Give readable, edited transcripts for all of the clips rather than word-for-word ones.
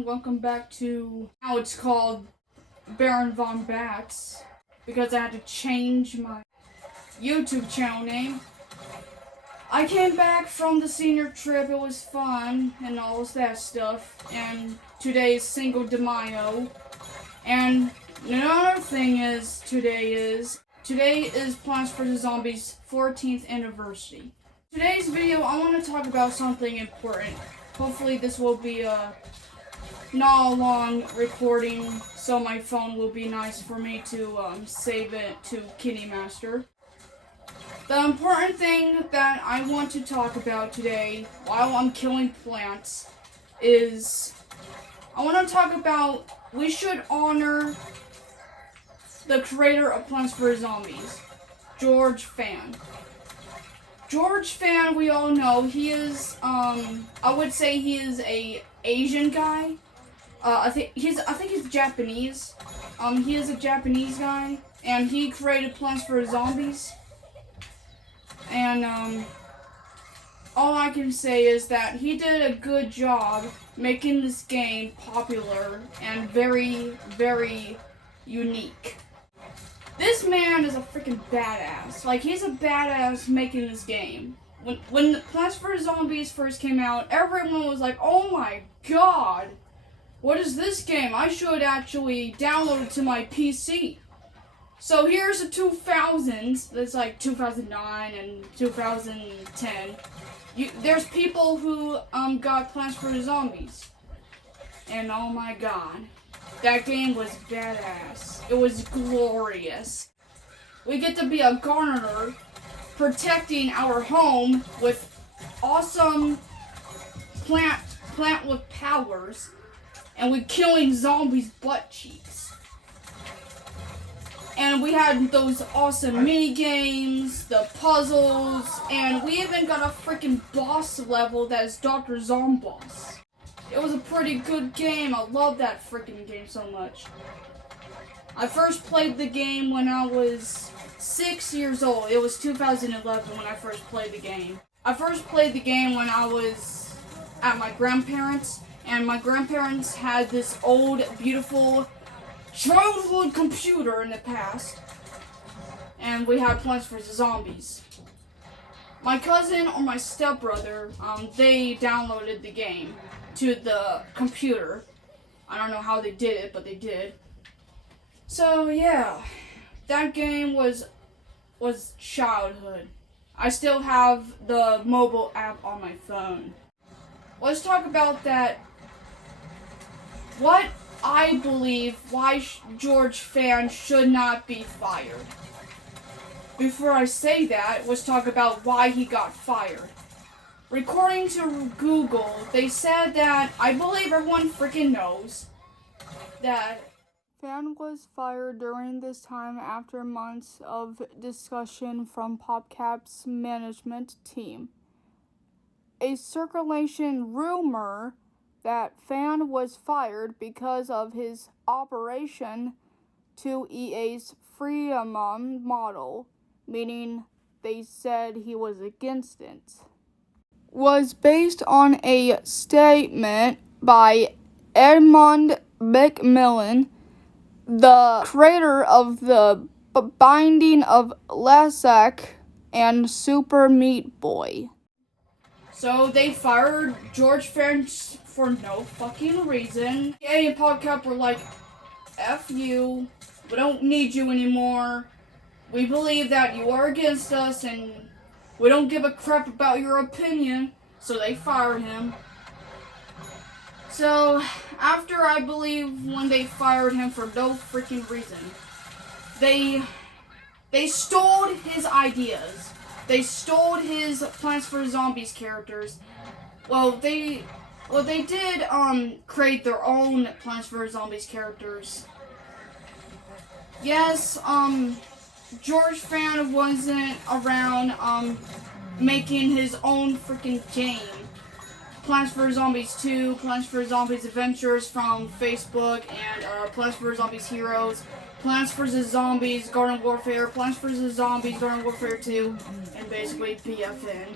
everyone, welcome back to, now it's called Baron Von Bats, because I had to change my YouTube channel name. I came back from the senior trip, it was fun, and all that stuff, and today is Cinco de Mayo, and another thing is, today is Plants vs. Zombies 14th anniversary. Today's video, I want to talk about something important. Hopefully this will be not a long recording, so my phone will be nice for me to save it to Kitty Master. The important thing that I want to talk about today, while I'm killing plants, is I want to talk about we should honor the creator of Plants vs. Zombies, George Fan. George Fan, we all know, he is, I would say he is a Asian guy. I think he's Japanese. He is a Japanese guy, and he created Plants vs. Zombies. And, all I can say is that he did a good job making this game popular and very, very unique. This man is a freaking badass. Like, he's a badass making this game. When Plants vs. Zombies first came out, everyone was like, oh my god, what is this game? I should actually download it to my PC. So here's the 2000s, that's like 2009 and 2010. There's people who got Plants vs. Zombies. And oh my god. That game was badass. It was glorious. We get to be a gardener protecting our home with awesome plant with powers, and we killing zombies' butt cheeks. And we had those awesome mini games, the puzzles, and we even got a freaking boss level that is Dr. Zomboss. It was a pretty good game. I love that freaking game so much. I first played the game when I was 6 years old. It was 2011 when I first played the game. I first played the game when I was at my grandparents', and my grandparents had this old, beautiful childhood computer in the past, and we had Plants vs. Zombies. My cousin or my stepbrother, they downloaded the game to the computer. I don't know how they did it, but they did. So yeah, that game was childhood. I still have the mobile app on my phone. Let's talk about that. What I believe why George Fan should not be fired. Before I say that, let's talk about why he got fired. According to Google, they said that, I believe everyone freaking knows, that Fan was fired during this time after months of discussion from PopCap's management team. A circulation rumor that Fan was fired because of his operation to EA's freedom model, meaning they said he was against it, was based on a statement by Edmund Macmillan, the creator of the Binding of Isaac and Super Meat Boy. So they fired George Fan for no fucking reason. EA and PopCap were like, F you, we don't need you anymore. We believe that you are against us and we don't give a crap about your opinion, so they fired him. So, after I believe when they fired him for no freaking reason, they stole his ideas. They stole his Plants vs. Zombies characters. Well, they did create their own Plants vs. Zombies characters. Yes, George Fan wasn't around making his own freaking game. Plants vs. Zombies 2, Plants vs. Zombies Adventures from Facebook, and Plants vs. Zombies Heroes, Plants vs. Zombies Garden Warfare, Plants vs. Zombies Garden Warfare 2, and basically PFN.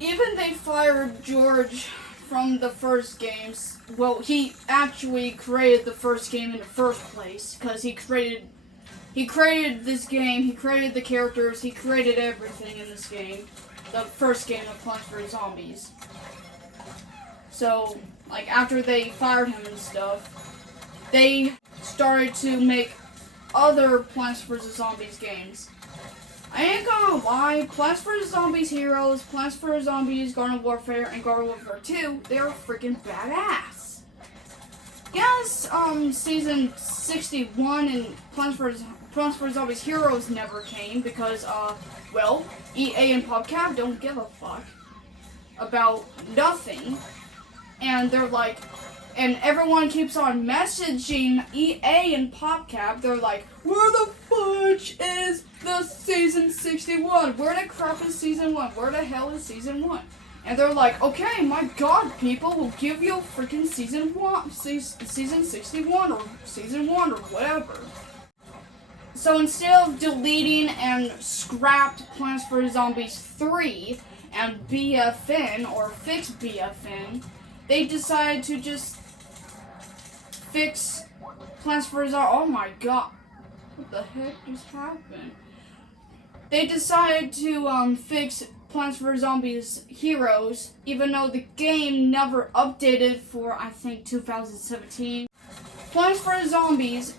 Even they fired George from the first games. Well, he actually created the first game in the first place because he created this game. He created the characters. He created everything in this game. The first game of Plants vs. Zombies. So, like, after they fired him and stuff, they started to make other Plants vs. Zombies games. I ain't gonna lie, Plants vs. Zombies Heroes, Plants vs. Zombies Garden Warfare, and Garden Warfare 2, they're freaking badass. Yes, Season 61 and Plants vs. Zombies Heroes never came because, well, EA and PubCap don't give a fuck about nothing. And they're like, and everyone keeps on messaging EA and PopCap. They're like, where the fudge is the Season 61? Where the crap is Season 1? Where the hell is Season 1? And they're like, okay, my god, people, will give you freaking Season 61 or Season 1 or whatever. So instead of deleting and scrapped Plants vs. Zombies 3 and BFN or fix BFN, they decided to just fix Plants vs. Oh my god. What the heck just happened? They decided to fix Plants vs. Zombies Heroes, even though the game never updated for, I think, 2017. Plants vs. Zombies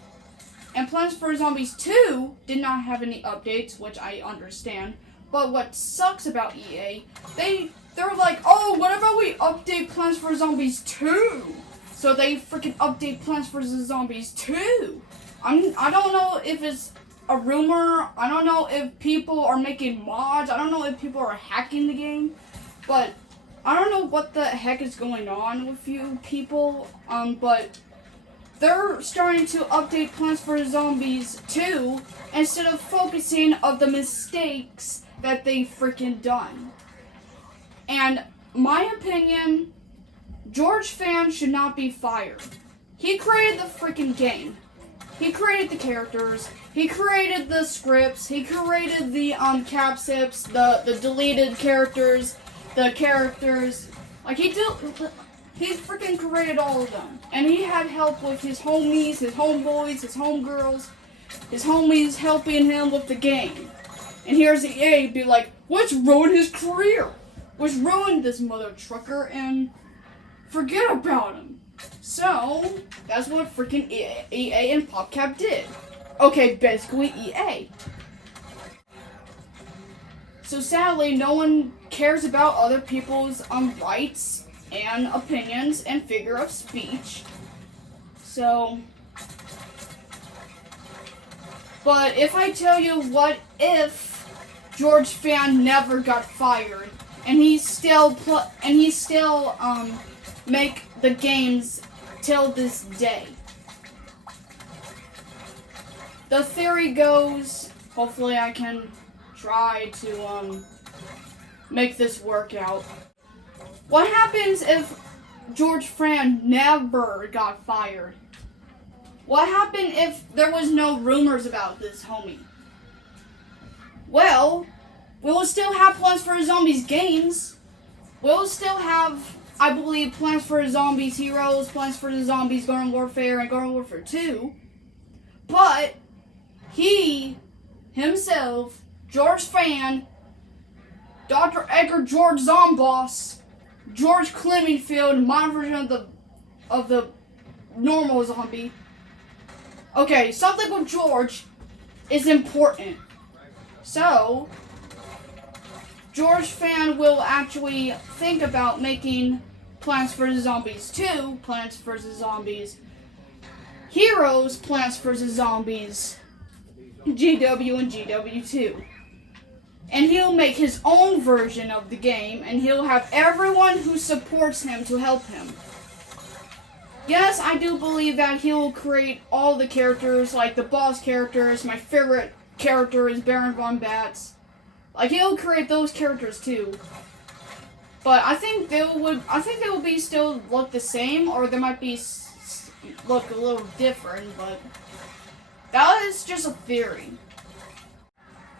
and Plants vs. Zombies 2 did not have any updates, which I understand. But what sucks about EA, they're like, oh, what about we update Plants vs. Zombies 2? So they freaking update Plants vs. Zombies 2. I don't know if it's a rumor. I don't know if people are making mods. I don't know if people are hacking the game. But I don't know what the heck is going on with you people. But they're starting to update Plants vs. Zombies 2 instead of focusing on the mistakes that they freaking done. And my opinion, George Fan should not be fired. He created the freaking game. He created the characters. He created the scripts. He created the capsips, the deleted characters, the characters. Like he freaking created all of them. And he had help with his homies, his homeboys, his homegirls, his homies helping him with the game. And here's EA be like, let's ruin his career. Let's ruin this mother trucker and forget about him. So, that's what freaking EA and PopCap did. Okay, basically EA. So sadly, no one cares about other people's rights and opinions and figure of speech. So, but if I tell you what if George Fan never got fired and he still make the games till this day. The theory goes, hopefully I can try to make this work out. What happens if George Fan never got fired? What happened if there was no rumors about this homie? Well, we'll still have Plants vs. Zombies games. We'll still have, I believe, Plants vs. Zombies Heroes, Plants vs. Zombies Garden Warfare, and Garden Warfare 2. But he, himself, George Fan, Dr. Edgar George Zomboss, George Clemenfield, my version of the normal zombie. Okay, something with George is important. So, George Fan will actually think about making Plants vs. Zombies 2, Plants vs. Zombies Heroes, Plants vs. Zombies GW and GW2. And he'll make his own version of the game, and he'll have everyone who supports him to help him. Yes, I do believe that he'll create all the characters, like the boss characters. My favorite character is Baron Von Bats. Like, he'll create those characters too. But I think they will be still look the same, or they might be look a little different, but that is just a theory.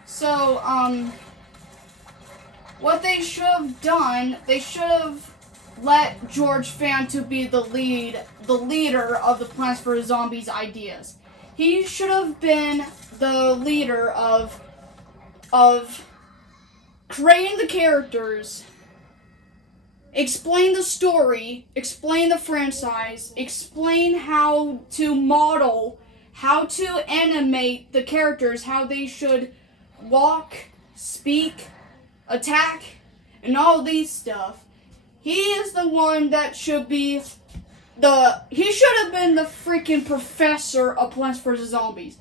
So, what they should have done, they should have let George Fan to be the leader of the Plants vs. Zombies ideas. He should have been the leader of creating the characters, explain the story, explain the franchise, explain how to model, how to animate the characters, how they should walk, speak, attack, and all these stuff. He is the one that should be he should have been the freaking professor of Plants vs. Zombies.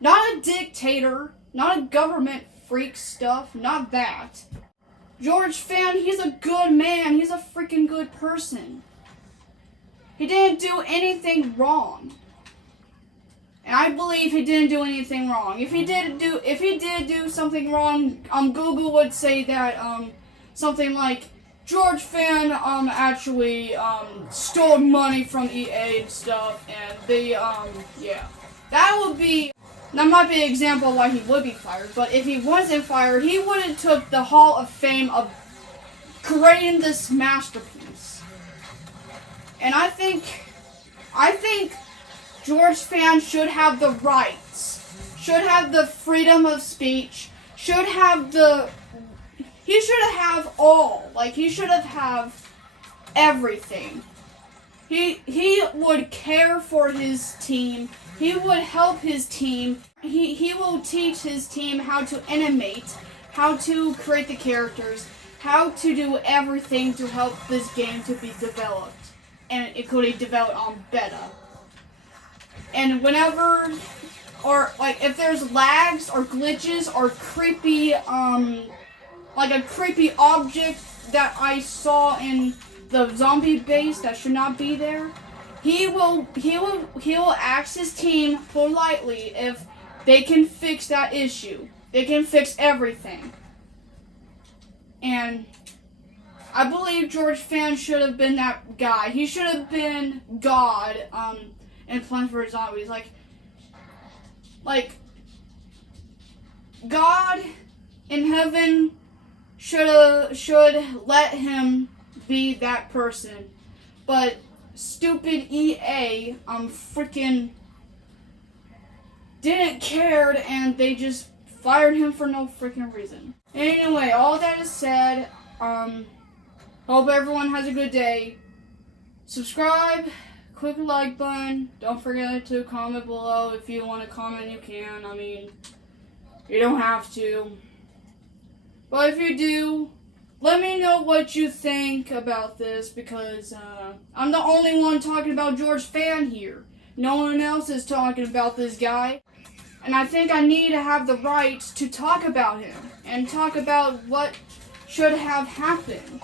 Not a dictator, not a government freak stuff, not that. George Fan, he's a good man, he's a freaking good person. He didn't do anything wrong. And I believe he didn't do anything wrong. If he did do something wrong, Google would say that something like George Fan actually stole money from EA and stuff, and they yeah. That might be an example of why he would be fired, but if he wasn't fired, he would have took the Hall of Fame of creating this masterpiece. And I think George Fan should have the rights, should have the freedom of speech, he should have all, he should have everything. He would care for his team, he would help his team, he will teach his team how to animate, how to create the characters, how to do everything to help this game to be developed, and it could be developed on beta. And whenever, if there's lags or glitches or creepy, a creepy object that I saw in the zombie base that should not be there, he will ask his team politely if they can fix that issue. They can fix everything. And I believe George Fan should have been that guy. He should have been God, in Plants vs. Zombies. God in heaven should let him be that person. But stupid EA freaking didn't care, and they just fired him for no freaking reason. Anyway, all that is said, hope everyone has a good day. Subscribe, click the like button, don't forget to comment below. If you want to comment, you can. I mean, you don't have to. But if you do, let me know what you think about this, because I'm the only one talking about George Fan here. No one else is talking about this guy. And I think I need to have the rights to talk about him and talk about what should have happened.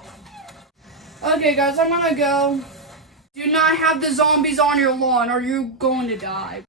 Okay guys, I'm gonna go. Do not have the zombies on your lawn or you're going to die.